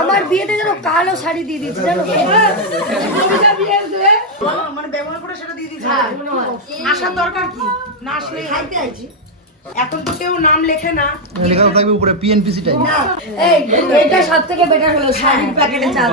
আমার বিয়েতে যেন কালো শাড়ি দিয়ে দিয়েছে জানো দেবে মানে ব্যবহার করে সেটা দিয়ে দিয়েছে। আসার দরকার কি? না আসলে খাইতে আইছি। এখন তো কেউ নাম লেখে না। লেখা থাকবে উপরে পিএনপিসি টাইপ এই এটা সব থেকে বেটার হলো শাড়ির প্যাকেটে চাল।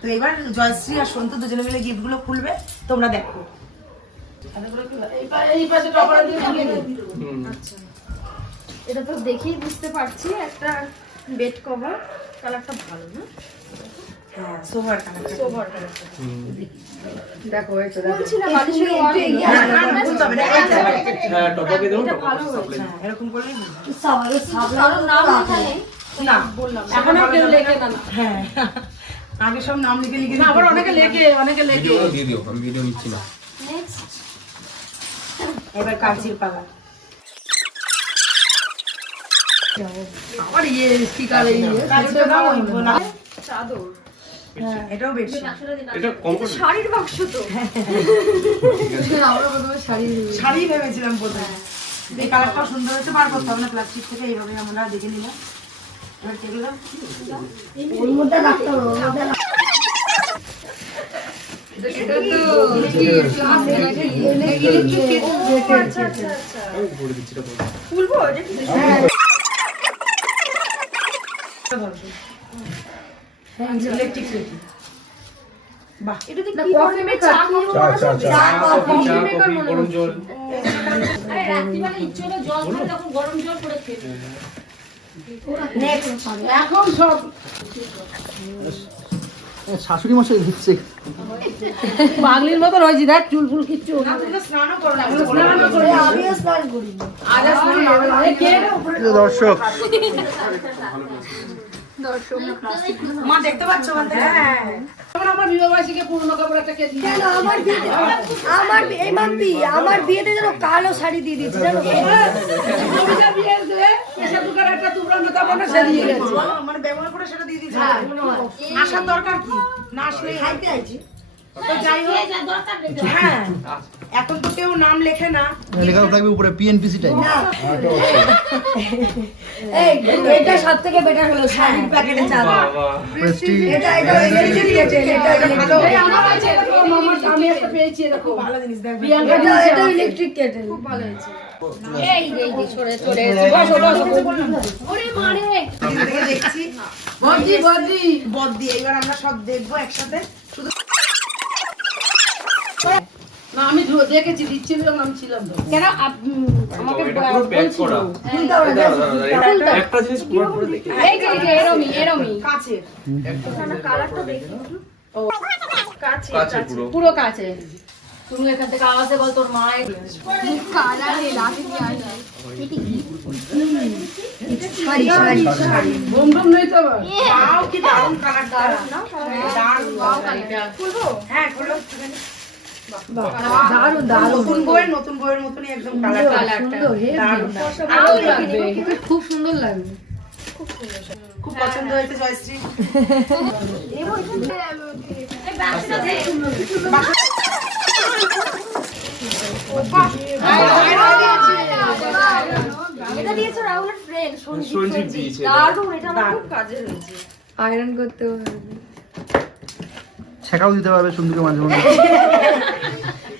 তো এবার জয়শ্রী আর সন্তু দুজনে মিলে গিফটগুলো খুলবে তোমরা দেখো। এই পা- এই পাশে টপার দিয়ে ঢুকিয়ে দে। এটা তো দেখেই বুঝতে পারছি একটা বেড কভার কালারটা ভালো না? হ্যাঁ সোভার কালারটা সোভার দেখো। এই তো বালিশের ওয়াল এই যে, হ্যাঁ টপাকে হ্যাঁ, এরকম করলেই সাবারে সাবলা নাম লেখা নেই? না এখন কেউ লেখে না। না। হ্যাঁ। আগে সব নাম লিখে লিখে না, আবার অনেকে লেখে অনেকে লেখে। ভিডিও দিয়ে দিও আমি ভিডিও নিচ্ছি না। এবার কাঁচির পালা। আবার ইয়ে স্টিকার এই ইয়ে। চাদর। এটাও বেশি। এটা কমফোর্ট শাড়ির বাক্স তো। আমরা প্রথমে শাড়ি শাড়ি ভেবেছিলাম প্রথমে এই কালারটাও সুন্দর হচ্ছে বার করতে হবে না প্লাস্টিক থেকে এইভাবে আমরা দেখে নিলাম। এবার ওর মধ্যে রাখতে হবে এটা তো আচ্ছা আচ্ছা আচ্ছা এটা কি শাশুড়ি মশাই দিচ্ছে পাগলির মতো রয়েছে দেখ চুল ফুল কিচ্ছু না। দর্শক মা দেখতে পাচ্ছ হ্যাঁ। আমার বিবাহবার্ষিকী পুরনো কাপড় একটা কে কেন? আমার বিয়েতে আমার এই মাম্পি আমার বিয়েতে যেন কালো শাড়ি দিয়ে দিয়েছে জানো কবিতা পেশা দোকান একটা দিয়ে গেছে মানে ব্যবহার করে সেটা দিয়ে দিয়েছে। আসার দরকার কি? না আসলে খাইতে আইছি। তো যাই হোক হ্যাঁ এখন তো কেউ নাম লেখে না। লেখা থাকবে উপরে পিএনপিসি টাইপ এই এটা সব থেকে বেটার হলো শাড়ির প্যাকেটে চাল প্রেস্টিজ এটা এটা ইলেকট্রিক কেটেল এটা electric এই আমার কাছে এরকম আমার আমি একটা পেয়েছি এরকম। ভালো জিনিস দেখ। প্রিয়াঙ্কা এটা দিয়েছে এটা আমাকে। ইলেকট্রিক কেটেল এই এই যে সরে বসো বসো। ওরে মারে দেখছি বদ্দি বদ এবার আমরা সব দেখব একসাথে। শুধু না আমি দেখেছি দিচ্ছিল যখন আমি ছিলাম কেন? আমাকে পুরো একটা জিনিস পুরো করে দেখি। এই যে এই যে এরমই এরমই। কালারটা দেখি কাছে কাছে পুরো। পুরো কাছে তুমি এখান থেকে আওয়াজে বল তোর মায়ের শাড়ি শাড়ি বোম বোম নেই তো আবার। পাও কি দারুণ কালারটা দারুণ। হ্যাঁ খোলো দারুণ দারুণ নতুন বইয়ের নতুন বইয়ের মতনই একদম খুব সুন্দর লাগবে। খুব পছন্দ হয়েছে জয়শ্রী। এটা দিয়েছে রাহুলের ফ্রেন্ড সঞ্জীব সঞ্জীব দিয়েছে এটা। দারুণ এটা আমার খুব কাজে হয়েছে। আয়রন করতে হবে। ছেঁকাও দিতে পারবে সুন্দরকে মাঝে মাঝে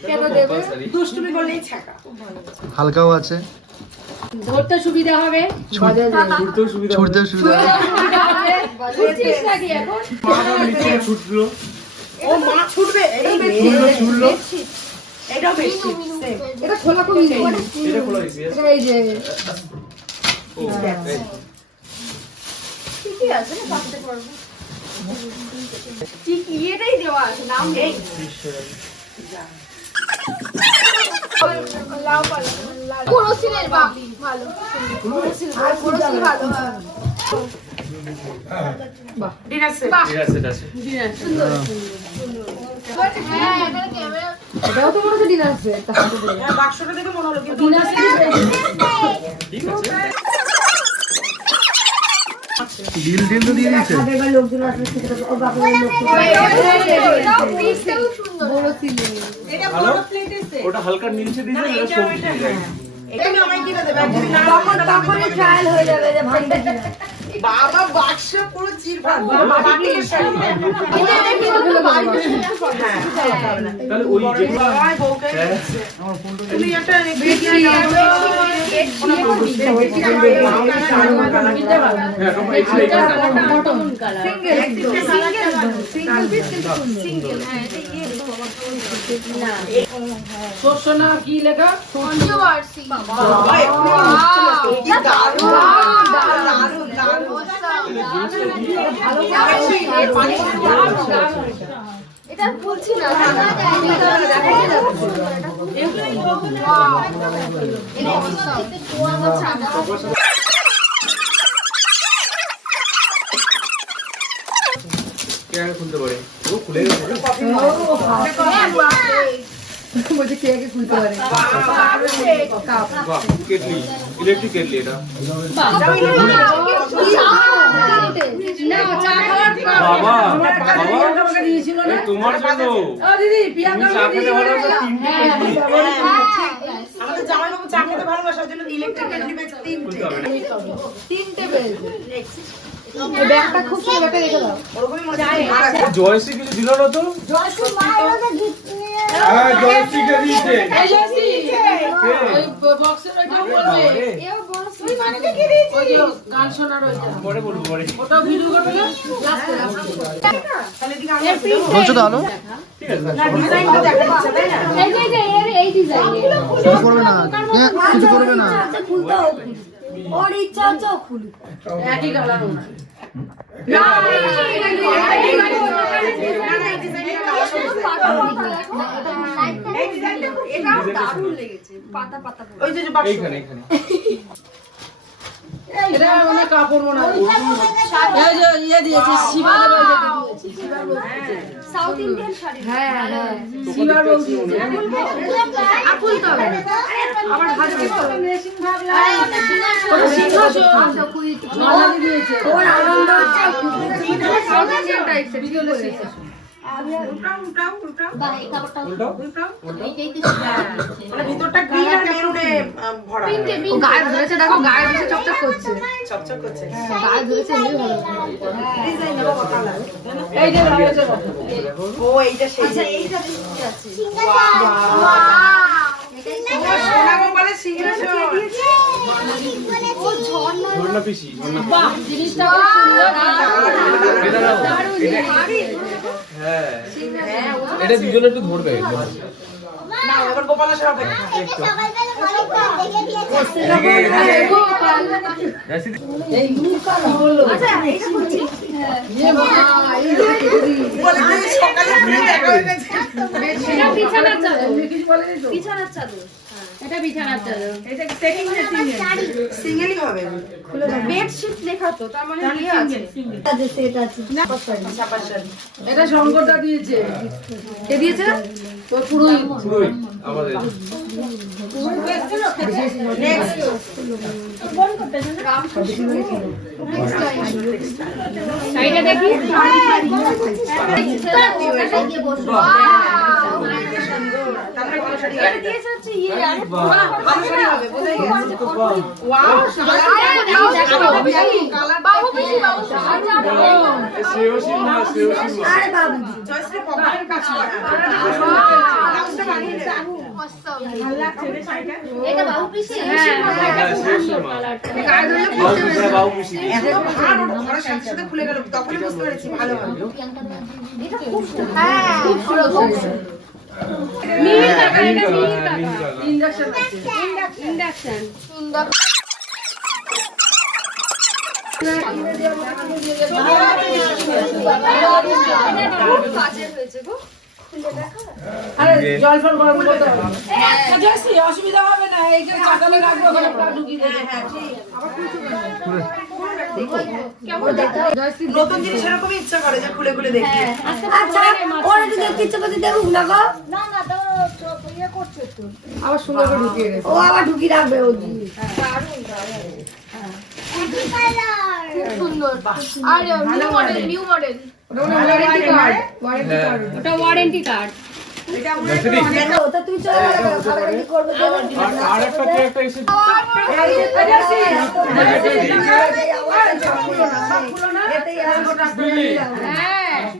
কেন দেবে? দুষ্টুমি করলেই ছাকা হালকাও আছে। ধরতে সুবিধা হবে? ছুটতেও সুবিধা ছুটলো। ও মা ছুটবে। ছুটলো ছুটলো। এটাও বেশি। এটা খোলা খুব ইজি এটা খোলা গেছে এই যে। ঠিকই আছে না পাঠাতে পারব ঠিক ইয়েটাই দেওয়া আছে নাম নেই। বাপ। ভালো। ডিনার সেট আছে। আছে হ্যাঁ। এখানে ক্যামেরা এটাও তো মনে হচ্ছে ডিনার সেট। হ্যাঁ বাক্সটা দেখে মনে হলো কিন্তু ডিনার সেট। ঠিক আছে ডিল ডিল তো দিয়ে দিয়েছে আগের বার লোকজন আসলে সেটা তো- ও বাপের বাড়ির লোকজন এটা বড় প্লেট এসে ওটা হালকা নিচে দিয়ে না, দিলে এটা সবজি ওইটা, দিয়ে হ্যাঁ। এটা আমি আমায় কিনে দেবে একদিন না তখন তখনই ট্রায়াল হয়ে যাবে যে ভাঙবে কিনা বাবা বাক্স পুরো শাড়ি হ্যাঁ তাহলে ওই হ্যাঁ। তুমি একটা ভিডিও হ্যাঁ তোমরা এই ছেলে শস্য না কি লেখা এটা বলছি না কে আগে খুলতে পারে ও খুলে গেছে বাহ কেটলি ইলেকট্রিক কেটলি এটা বাবা বাবা। তোমার জন্য। ও দিদি চা খেতে ভালো তিনটে কেটলি আমাদের জামাইবাবু চা খেতে ভালোবাসে ওই জন্য ইলেকট্রিক কেটলি পেয়েছে ওরকমই মনে জয়শ্রী কিছু দিল না তো? হ্যাঁ জয়শ্রীকে দিয়েছে। এই যাচ্ছি কে? ওই বক্সের ওইটা বলবে। ওই ওইটা পরে বলব পরে ওটা ভিডিও করবে না তাহলে এদিকে আমি একটু দেবো। বলছো তো আলো? কিছু করবে না। হ্যাঁ, কিছু করবে না। ওর ইচ্ছা হচ্ছে খুলুক। একই কালার দারুণ লেগেছে ওই যে এইখানে এইখানে। এটা মানে কাপড় মনে হয় এই যে ইয়ে দিয়েছে শিবা দেবে দিয়েছে শিবার বউ। সাউথ ইন্ডিয়ান শাড়ি শিবার বউ দিয়েছে ওটা সিংহাসন দিয়েছে ওর আনন্দ ও ঝর্ণা পিসি ঝর্ণা জিনিসটা হ্যাঁ। এটা দুজনে একটু ধরবে। না এবার গোপালের দেখা হয়ে। বিছানার চাদর তো বিছানার চাদর এটা বিছানার হবে বেডশিট লেখা তো তার মানে ইয়ে আছে আছে আছে ছাপার এটা শঙ্করদা দিয়েছে কে দিয়েছে তো পুরোই পুরোই আমাদের নেক্সট শাড়িটা দেখি তারপরে ভালো শাড়ি হবে দিয়েছে ইয়ে আরে বাবু জয়শ্রী পকেটের কাজ হ্যাঁ, হ্যাঁ, খুলে গেল তখনই বুঝতে পেরেছি ভালো হ্যাঁ। ইন্ডাকশন আরে জল ফল গরম করতে হবে জয়শ্রী অসুবিধা হবে না এই যে চাতালে রাখব ওখানে পা ঢুকিয়ে দেবে নতুন জিনিস এরকমই ইচ্ছা করে যে খুলে খুলে দেখি। আচ্ছা ওরা যদি দেখতে করতে দেখুক না গো আবার সুন্দর করে ঢুকিয়ে ও আবার ঢুকি রাখবে ওর জিনিস খুব সুন্দর। আর নিউ মডেল নিউ মডেল ওটা ওয়ারেন্টি কার্ড ওটা তুই চলে হ্যাঁ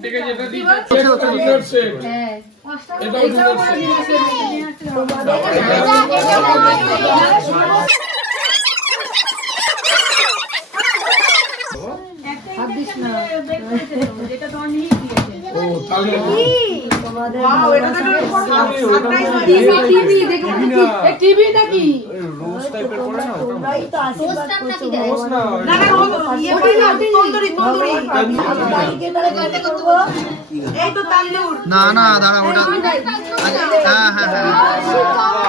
যেটা দিচ্ছে ডিনার সেট টিভি নাকি। না? না দাঁড়া ওটা হ্যাঁ হ্যাঁ হ্যাঁ।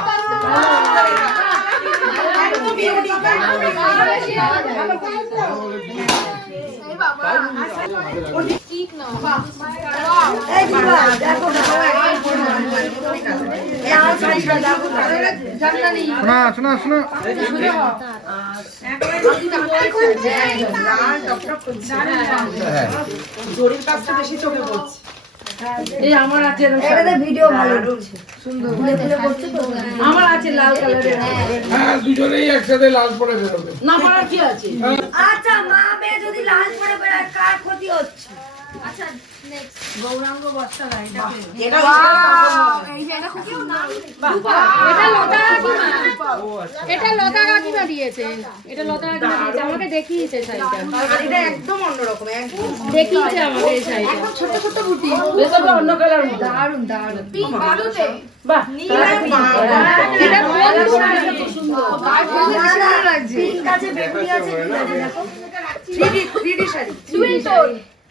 শোনা শোনা শোনা লাল জরির কাজটা বেশি চোখে পড়ছে। এই আমার আছে এটাতে ভিডিও ভালো করছে তো। আমার আছে লাল কালারের। হ্যাঁ দুজনেই একসাথে লাল পরে বেরোবে। না পড়ার কি আছে? আচ্ছা মা মেয়ে যদি লাল পরে বেড়ায় কার ক্ষতি হচ্ছে? এটা এটা লতা কাকিমা এটা লতা কাকিমা দিয়েছে এটা লতা কাকিমা দিয়েছে আমাকে দেখিয়েছে শাড়িটা শাড়িটা একদম অন্যরকম একদম দেখিয়েছে আমাকে এই শাড়িটা এসব অন্য কালার দারুণ দারুণ বাহ এটা বন্ধু পিঙ্ক আছে বেগুনি আছে দেখো 3D 3D sari three D গোল্ডেনও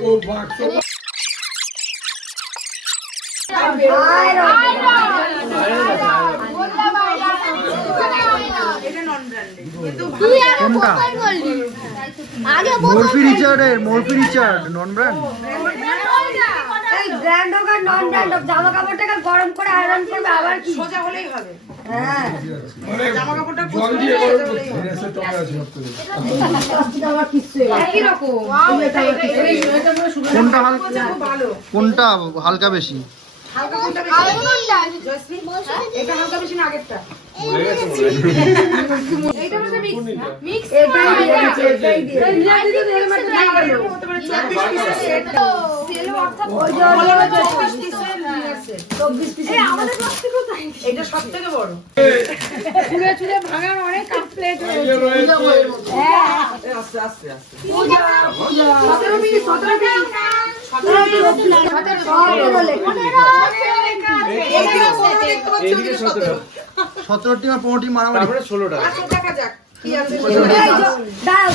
ও বাক্স এটা নন ব্র্যান্ডেড কিন্তু কোনটা? মরফি রিচার্ডের মরফি রিচার্ড নন ব্র্যান্ড এই ব্র্যান্ড হোক আর নন ব্র্যান্ড হোক জামা কাপড়টাকে গরম করে আয়রন করবে আবার কি? সোজা হলেই হবে। হ্যাঁ। জামা কাপড়টা জল দিয়ে গরম করতে কোনটা হালকা কোনটা হালকা বেশি? হালকা কোনটা বেশি। এটা হালকা বেশি না আগেরটা। এইটা হচ্ছে মিক্স এটাই দিয়ে দিচ্ছে, এটাই দিয়ে দিচ্ছে। না আবার এরকম হতে পারে 24 পিসের সেট ওই যে ওই বলো না যে 24 পিসের ডিনার সেট চব্বিশ পিসের এটা সবথেকে বড়। ছুঁড়ে ছুঁড়ে ভাঙার অনেক কাপলেট এই যে রয়েছে। সতেরো পিস সতেরো পিস সতেরোটি আর পনেরোটি মারামারি। ষোলোটা। দেখা যাক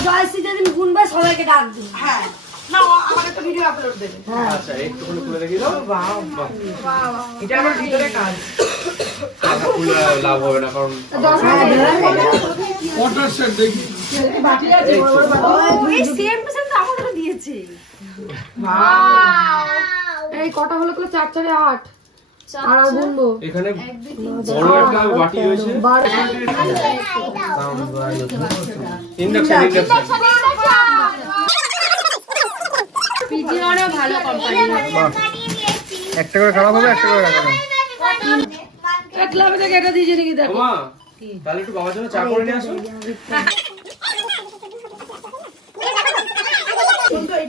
জয়শ্রী যেদিন গুনবে সবাইকে ডাক দিন। হ্যাঁ। না ও আমাকে তো ভিডিও আপলোড দেবে। আচ্ছা একটুখানি খুলে দেখি দাও এটা আমার ভিতরে কাজ। আচ্ছা, লাভ হবে না কারণ ওয়াটার দেখি এই কটা হলো তো চার চারে আট। আর আর গুনবো এখানে বড় একটা বাটি রয়েছে। ইন্ডাকশন ইন্ডাকশন পিজিওরও ভালো কোম্পানি একটা করে খারাপ হবে একটা করে রাখা যাবে ক্লাবে থেকে এটা দিয়েছে নাকি দেখো? মা তাহলে একটু বাবার জন্য চা করে নিয়ে আসো ওই দুটো একসাথে ওই দুটো ঠিক আছে রাজুরা দিয়েছে নন্টু এ জ-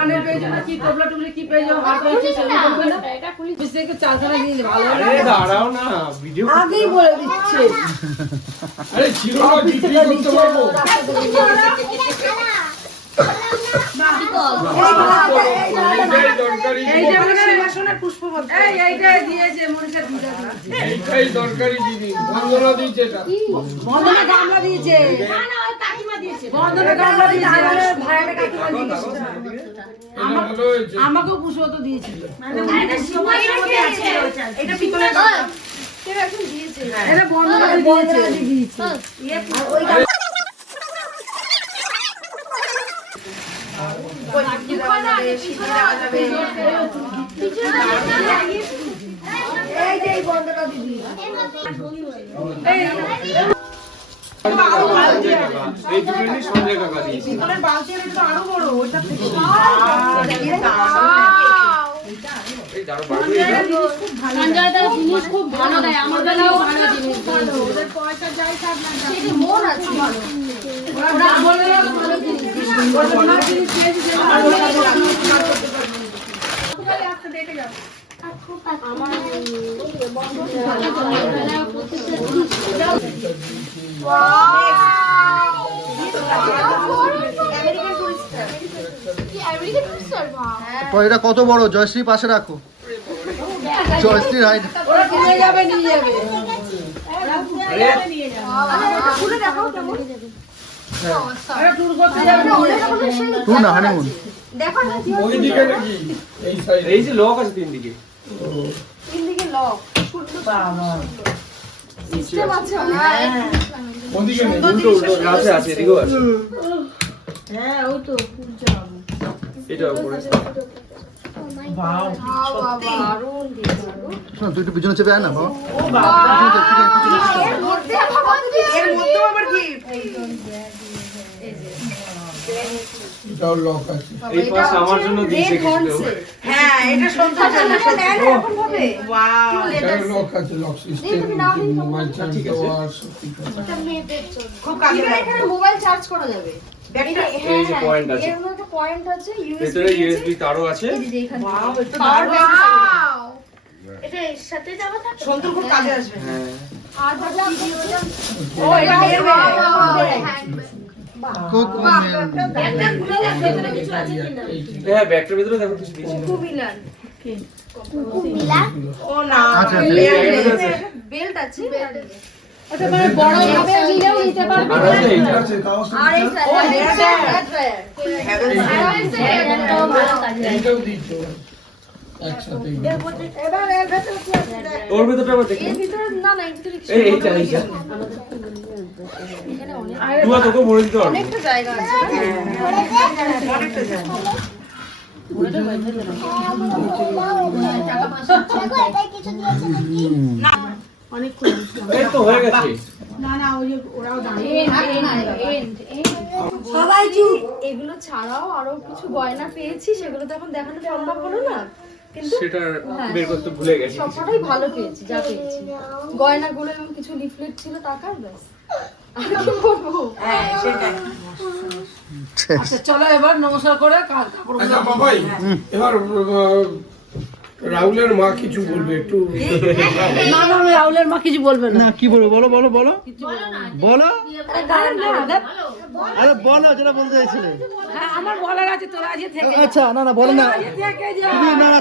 কি কানের পেয়েছ না কি টপলা টুপলি কি পেয়েছ হাত হয়েছে সেগুলো করবে না বিশেষ চালখানা দিয়ে দিলে ভালো হবে আরে দাঁড়াও না ভিডিও আগেই বলে দিচ্ছে আরে ছিল না বিক্রি করতে পারব এইটাই দরকারি এই যে আমাদের সিংহাসনের পুষ্পবত এই এইটা দিয়েছে মনীষা দিদা দিয়েছে এইটাই দরকারি জিনিস বন্দনা দিয়েছে এটা গামলা দিয়েছে বন্ধনে গামলা দিয়েছে আমাদের ভাইয়ের কাকিমা দিয়েছে এটা ভালো হয়েছে আমাকেও পুষ্পবত দিয়েছিল এটা পিতলের এটা বন্ধনে দিয়েছে এই যে এই বন্ধটা দিদি এই দুটো জিনিস সঞ্জয় কাকা দিয়েছে পিতলের বালতি এনে তো আরও বড় থেকে দার জিনিস খুব ভালো দেয়। আমার বেলাও ভালো জিনিস। দিয়েছে। মন আছে। এটা কত বড়? জয়শ্রী পাশে রাখো। জয়শ্রী ওরা নিয়ে যাবে নিয়ে যাবে। টু না হানিমুন এই যে লক আছে তিন দিকে তিন দিকে লক সিস্টেম আছে ওদিকে উল্টো উল্টো আছে আছে এদিকেও আছে হ্যাঁ ওই তো এটা উপরে। তুই একটু পিছনে চেপে আয় না খুব কাজে মোবাইল চার্জ করা যাবে। এই যে পয়েন্ট আছে। এর মধ্যে পয়েন্ট আছে ইউএসবি ভেতরে ইউএসবি তারও আছে। ওয়াও এটা দারুণ। ব্যাংক এটা এর সাথে যাবে থাকে? সন্তোষ খুব কাজে আসবে। হ্যাঁ। আর বাবা ও এটা এর হ্যাঁ এই। বেল্ট আছে। মানে ভেতরে। ওর ভিতরটা আবার দেখি না না এই অনেক তুই তোকে মরে দিতে পারবি অনেকটা জায়গা আছে অনেকটা হয়ে সবাই চুপ। এগুলো ছাড়াও আরও কিছু গয়না পেয়েছি সেগুলো তো এখন দেখানো সম্ভব হলো না। কিন্তু সেটা বের করতে ভুলে গেছি সবকটাই ভালো পেয়েছি যা পেয়েছি। গয়নাগুলো এবং কিছু লিফলেট ছিল টাকার ব্যাস? হ্যাঁ সেটাই। আচ্ছা চলো এবার নমস্কার করে আচ্ছা বাবাই এবার রাহুলের মা কিছু বলবে একটু? না না আমি রাহুলের মা কিছু বলবে না। না কি বলব? বলো বলো বলো। বলো। আরে বলো যেটা বলতে চাইছিলে। হ্যাঁ, আমার বলার আছে তোরা আজকে থেকে আচ্ছা না না বলো না। আজকে থেকে যা। তুমি না না